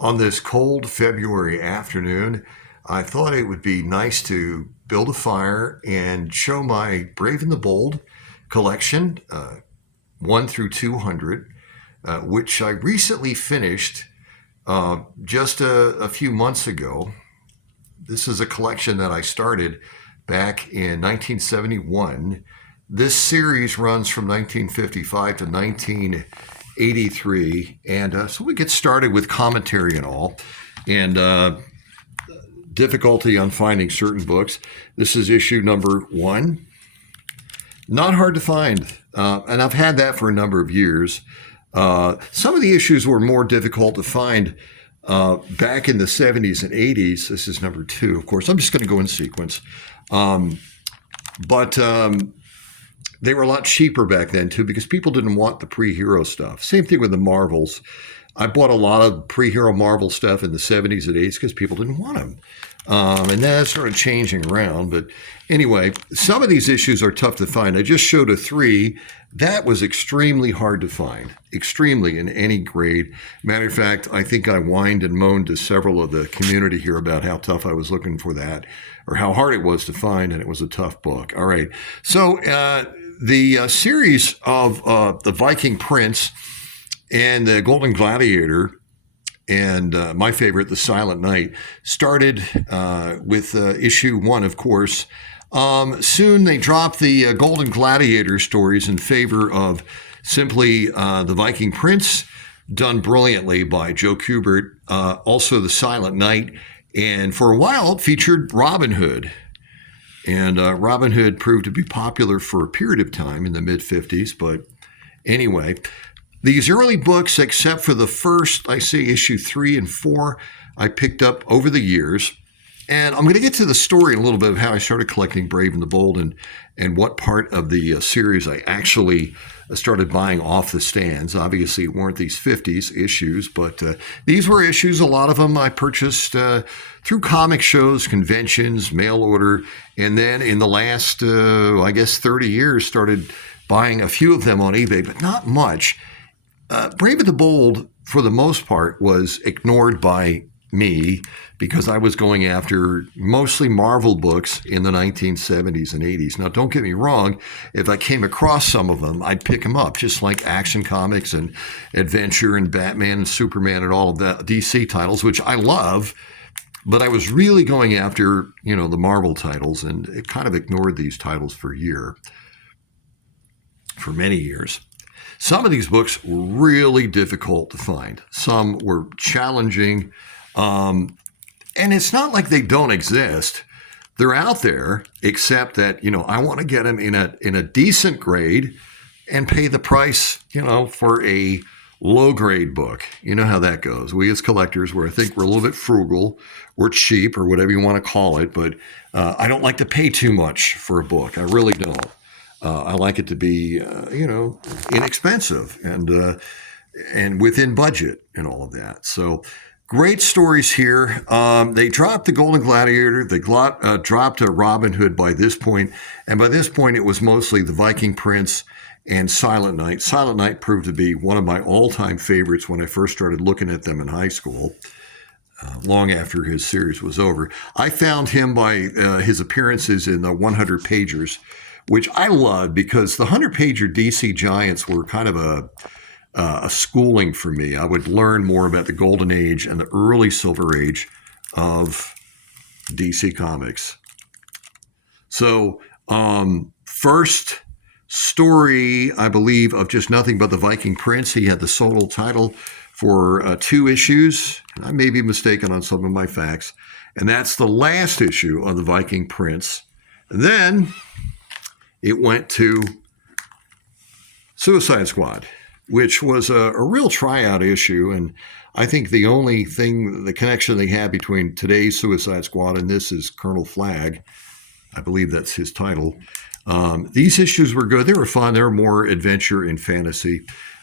On this cold February afternoon, I thought it would be nice to build a fire and show my Brave and the Bold collection, 1 through 200, which I recently finished just a few months ago. This is a collection that I started back in 1971. This series runs from 1955 to 1983. And so we get started with commentary and all, and difficulty on finding certain books. This is issue number 1. Not hard to find, and I've had that for a number of years. Some of the issues were more difficult to find back in the 70s and 80s. This is number 2, of course. I'm just going to go in sequence. But they were a lot cheaper back then, too, because people didn't want the pre-hero stuff. Same thing with the Marvels. I bought a lot of pre-hero Marvel stuff in the 70s and 80s because people didn't want them. And that started changing around. But anyway, some of these issues are tough to find. I just showed a 3. That was extremely hard to find, extremely, in any grade. Matter of fact, I think I whined and moaned to several of the community here about how tough I was looking for that, or how hard it was to find, and it was a tough book. All right. So the series of the Viking Prince and the Golden Gladiator, and my favorite, The Silent Knight, started with issue 1, of course. Soon they dropped the Golden Gladiator stories in favor of simply The Viking Prince, done brilliantly by Joe Kubert, also The Silent Knight, and for a while it featured Robin Hood. And Robin Hood proved to be popular for a period of time in the mid-50s, but anyway, these early books, except for the first, I say issue 3 and 4, I picked up over the years. And I'm going to get to the story a little bit of how I started collecting Brave and the Bold, and what part of the series I actually started buying off the stands. Obviously, it weren't these 50s issues, but these were issues. A lot of them I purchased through comic shows, conventions, mail order, and then in the last, 30 years, started buying a few of them on eBay, but not much. Brave and the Bold, for the most part, was ignored by me because I was going after mostly Marvel books in the 1970s and 80s. Now, don't get me wrong, if I came across some of them, I'd pick them up, just like Action Comics and Adventure and Batman and Superman and all of the DC titles, which I love, but I was really going after, the Marvel titles, and it kind of ignored these titles for many years. Some of these books were really difficult to find. Some were challenging. And it's not like they don't exist. They're out there, except that, I want to get them in a decent grade and pay the price, for a low grade book. You know how that goes. We as collectors, I think we're a little bit frugal, we're cheap, or whatever you want to call it, but I don't like to pay too much for a book. I really don't. I like it to be, inexpensive and within budget and all of that. So great stories here. They dropped the Golden Gladiator. They dropped Robin Hood by this point. And by this point, it was mostly the Viking Prince and Silent Knight. Silent Knight proved to be one of my all-time favorites when I first started looking at them in high school. Long after his series was over. I found him by his appearances in the 100 Pagers, which I loved because the 100-pager DC Giants were kind of a schooling for me. I would learn more about the golden age and the early silver age of DC Comics. So, first story, I believe, of Just Nothing But the Viking Prince. He had the solo title for 2 issues. I may be mistaken on some of my facts. And that's the last issue of the Viking Prince. And then it went to Suicide Squad, which was a real tryout issue. And I think the only thing, the connection they had between today's Suicide Squad and this is Colonel Flag. I believe that's his title. These issues were good. They were fun. They were more adventure and fantasy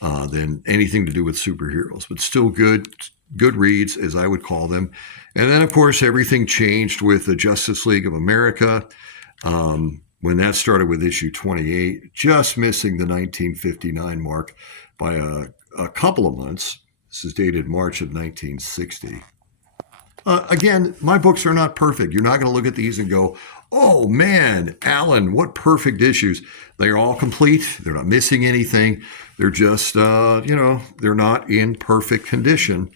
than anything to do with superheroes, but still good reads, as I would call them. And then, of course, everything changed with the Justice League of America. When that started with issue 28, just missing the 1959 mark by a couple of months. This is dated March of 1960. Again, my books are not perfect. You're not going to look at these and go, oh man, Alan, what perfect issues. They're all complete. They're not missing anything. They're just, they're not in perfect condition,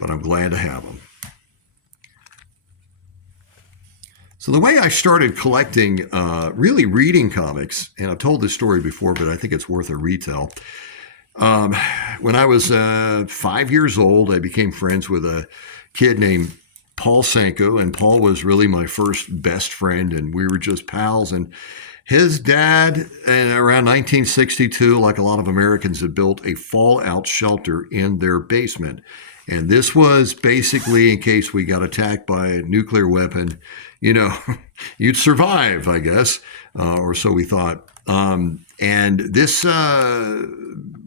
but I'm glad to have them. So the way I started collecting, really reading comics, and I've told this story before, but I think it's worth a retell. When I was 5 years old, I became friends with a kid named Paul Sanko, and Paul was really my first best friend, and we were just pals. And his dad, around 1962, like a lot of Americans, had built a fallout shelter in their basement. And this was basically in case we got attacked by a nuclear weapon, you'd survive, I guess, or so we thought. And this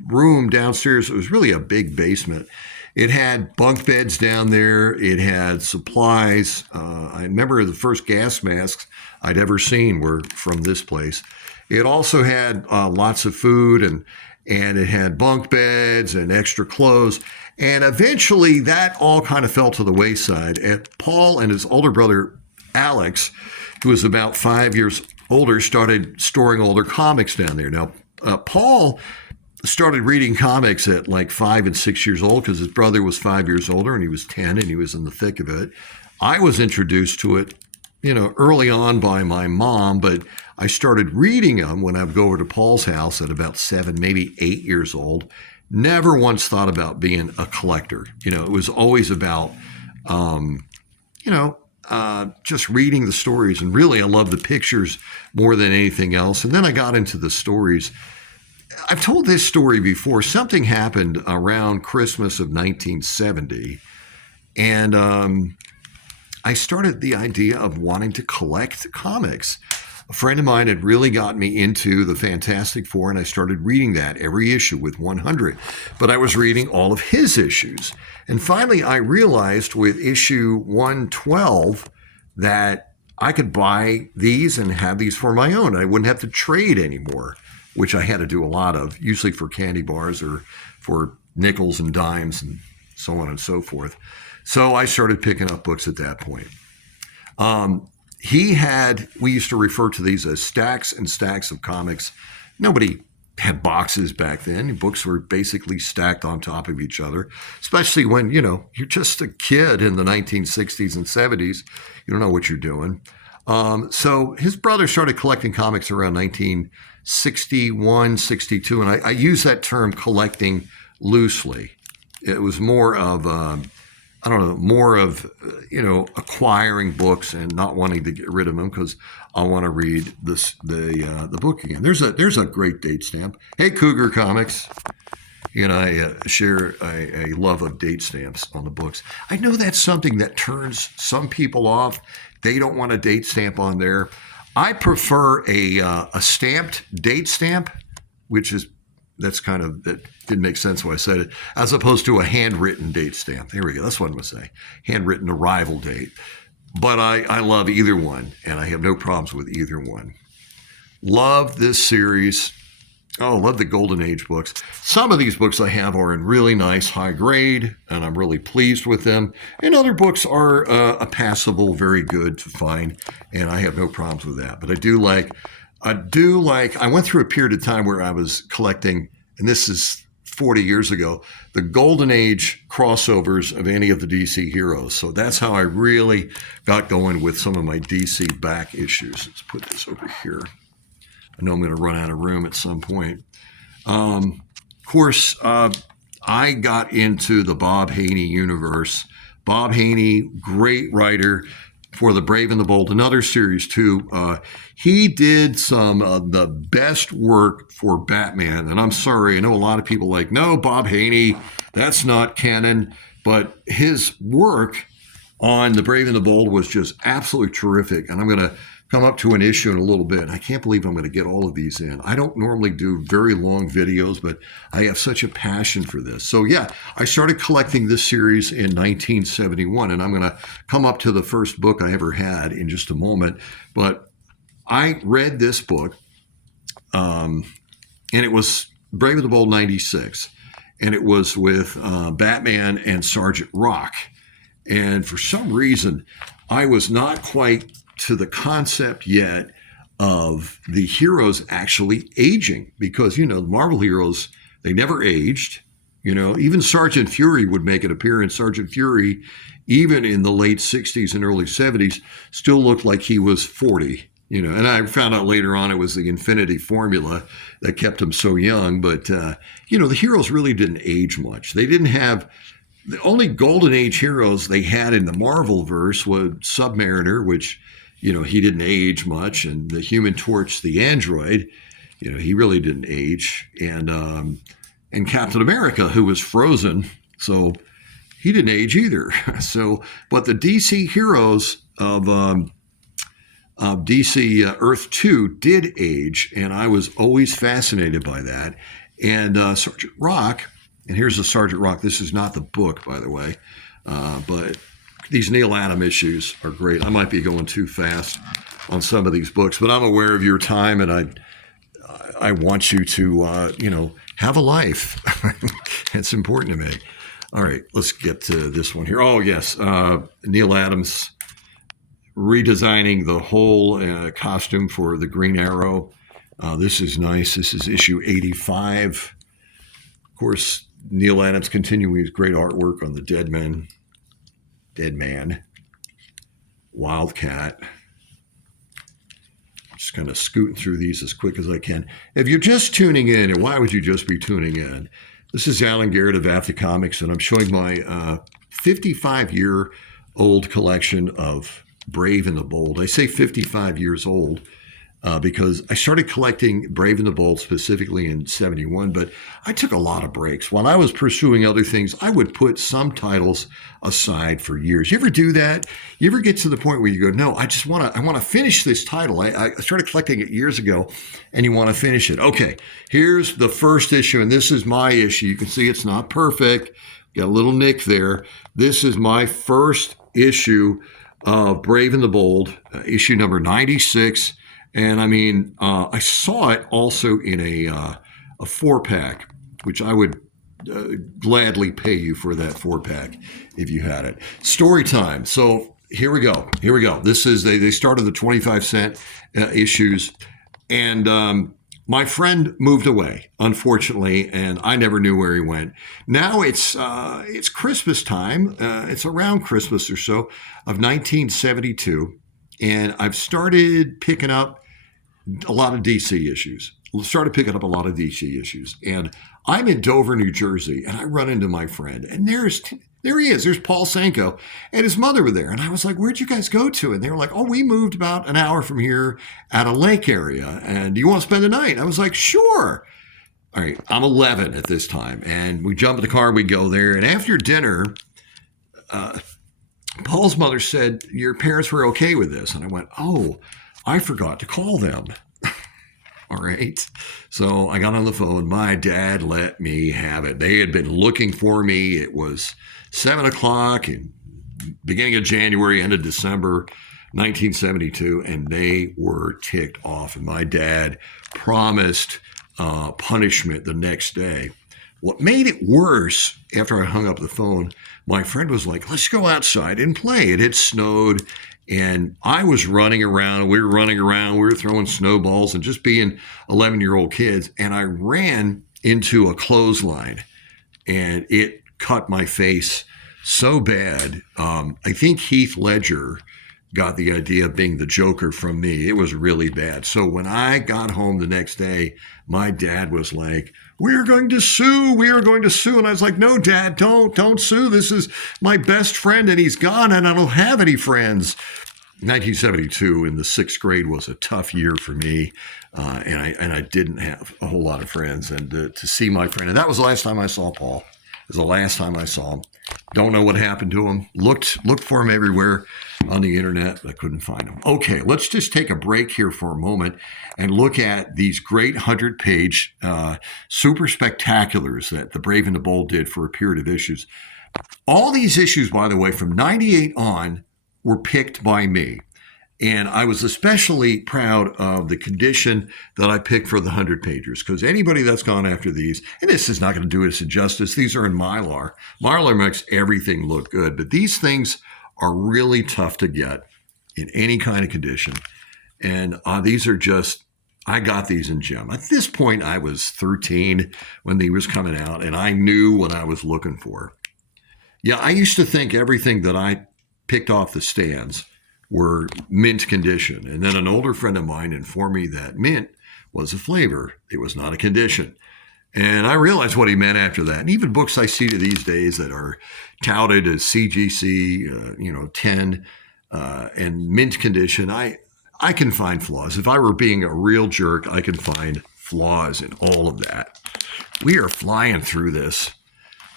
room downstairs, it was really a big basement. It had bunk beds down there. It had supplies. I remember the first gas masks I'd ever seen were from this place. It also had lots of food, and it had bunk beds and extra clothes. And eventually that all kind of fell to the wayside. And Paul and his older brother, Alex, who was about 5 years older, started storing all their comics down there. Now, Paul started reading comics at like 5 and 6 years old because his brother was 5 years older and he was 10 and he was in the thick of it. I was introduced to it, early on by my mom, but I started reading them when I would go over to Paul's house at about 7, maybe 8 years old. Never once thought about being a collector. It was always about, just reading the stories. And really, I love the pictures more than anything else. And then I got into the stories. I've told this story before. Something happened around Christmas of 1970. And I started the idea of wanting to collect comics. A friend of mine had really gotten me into the Fantastic Four, and I started reading that every issue with 100. But I was reading all of his issues. And finally, I realized with issue 112 that I could buy these and have these for my own. I wouldn't have to trade anymore, which I had to do a lot of, usually for candy bars or for nickels and dimes and so on and so forth. So I started picking up books at that point. We used to refer to these as stacks and stacks of comics. Nobody had boxes back then. Books were basically stacked on top of each other, especially when, you're just a kid in the 1960s and 70s. You don't know what you're doing. So his brother started collecting comics around 1961, 62, and I use that term collecting loosely. It was more of acquiring books and not wanting to get rid of them because I want to read the book again. There's a great date stamp. Hey, Cougar Comics. I share a love of date stamps on the books. I know that's something that turns some people off. They don't want a date stamp on there. I prefer a stamped date stamp, that didn't make sense when I said it, as opposed to a handwritten date stamp. There we go. That's what I'm going to say. Handwritten arrival date. But I love either one, and I have no problems with either one. Love this series. Oh, love the Golden Age books. Some of these books I have are in really nice high grade, and I'm really pleased with them. And other books are a passable, very good to find, and I have no problems with that. But I went through a period of time where I was collecting, and this is 40 years ago, the Golden Age crossovers of any of the DC heroes. So that's how I really got going with some of my DC back issues. Let's put this over here. I know I'm going to run out of room at some point. Of course, I got into the Bob Haney universe. Bob Haney, great writer for The Brave and the Bold, another series too. He did some of the best work for Batman. And I'm sorry, I know a lot of people like, no, Bob Haney, that's not canon. But his work on The Brave and the Bold was just absolutely terrific. And I'm going to come up to an issue in a little bit. I can't believe I'm going to get all of these in. I don't normally do very long videos, but I have such a passion for this. So yeah, I started collecting this series in 1971, and I'm going to come up to the first book I ever had in just a moment. But I read this book, and it was Brave and the Bold 96. and it was with Batman and Sergeant Rock. And for some reason, I was not quite to the concept yet of the heroes actually aging, because, the Marvel heroes, they never aged. Even Sergeant Fury would make an appearance. Sergeant Fury, even in the late 60s and early 70s, still looked like he was 40. And I found out later on it was the Infinity Formula that kept him so young. But, the heroes really didn't age much. They didn't have, the only Golden Age heroes they had in the Marvel verse was Submariner, which, he didn't age much. And the Human Torch, the android, he really didn't age. And Captain America, who was frozen, so he didn't age either. But the DC heroes of DC Earth 2 did age, and I was always fascinated by that. And Sergeant Rock, and here's the Sergeant Rock. This is not the book, by the way, but these Neil Adams issues are great. I might be going too fast on some of these books, but I'm aware of your time, and I want you to, have a life. It's important to me. All right, let's get to this one here. Oh, yes, Neil Adams redesigning the whole costume for the Green Arrow. This is nice. This is issue 85. Of course, Neil Adams continuing his great artwork on the Dead Man, Wildcat. Just kind of scooting through these as quick as I can. If you're just tuning in, and why would you just be tuning in? This is Alan Garrett of After Comics, and I'm showing my 55-year-old collection of Brave and the Bold. I say 55 years old because I started collecting Brave and the Bold specifically in 71, but I took a lot of breaks. While I was pursuing other things, I would put some titles aside for years. You ever do that? You ever get to the point where you go, no, I want to finish this title. I started collecting it years ago, and you want to finish it. Okay, here's the first issue, and this is my issue. You can see it's not perfect. Got a little nick there. This is my first issue of Brave and the Bold, issue number 96. And I mean, I saw it also in a 4-pack, which I would gladly pay you for that 4-pack if you had it. Story time. So here we go. This is, they started the 25-cent issues, and my friend moved away, unfortunately, and I never knew where he went. Now it's Christmas time. It's around Christmas or so of 1972. And I've started picking up a lot of DC issues. And I'm in Dover, New Jersey, and I run into my friend. And there he is. There's Paul Sanko, and his mother were there. And I was like, where'd you guys go to? And they were like, oh, we moved about an hour from here at a lake area. And do you want to spend the night? I was like, sure. All right, I'm 11 at this time. And we jump in the car, we go there. And after dinner, Paul's mother said, your parents were okay with this. And I went, oh, I forgot to call them. All right. So I got on the phone. My dad let me have it. They had been looking for me. It was 7 o'clock in beginning of January, end of December, 1972. And they were ticked off. And my dad promised punishment the next day. What made it worse, after I hung up the phone, my friend was like, let's go outside and play. It had snowed, and I was running around. We were throwing snowballs and just being 11-year-old kids. And I ran into a clothesline, and it cut my face so bad. I think Heath Ledger got the idea of being the Joker from me. It was really bad. So when I got home the next day, my dad was like, we are going to sue. And I was like, no, Dad, don't sue. This is my best friend, and he's gone, and I don't have any friends. 1972 in the 6th grade was a tough year for me, and I didn't have a whole lot of friends. And to see my friend, and that was the last time I saw Paul. It was the last time I saw him. Don't know what happened to him. Looked for him everywhere on the internet, but I couldn't find him. Okay, let's just take a break here for a moment and look at these great 100-page super spectaculars that the Brave and the Bold did for a period of issues. All these issues, by the way, from 98 on, were picked by me. And I was especially proud of the condition that I picked for the 100 pagers, because anybody that's gone after these, and this is not going to do us justice, these are in Mylar. Mylar makes everything look good, but these things are really tough to get in any kind of condition. And these are just, I got these in gem. At this point, I was 13 when they was coming out, and I knew what I was looking for. Yeah, I used to think everything that I picked off the stands were mint condition. And then an older friend of mine informed me that mint was a flavor. It was not a condition. And I realized what he meant after that. And even books I see to these days that are touted as CGC, 10 and mint condition, I can find flaws. If I were being a real jerk, I can find flaws in all of that. We are flying through this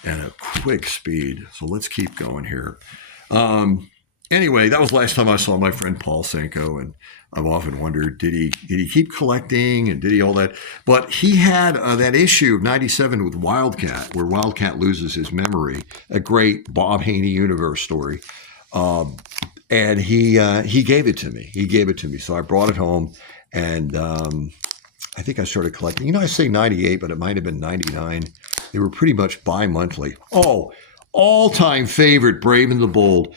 at a quick speed. So let's keep going here. Anyway, that was the last time I saw my friend Paul Senko, and I've often wondered, did he keep collecting and did he all that? But he had that issue of '97 with Wildcat, where Wildcat loses his memory, a great Bob Haney universe story. And he gave it to me. He gave it to me. So I brought it home, and I think I started collecting. I say 98, but it might have been 99. They were pretty much bi-monthly. Oh, all-time favorite, Brave and the Bold.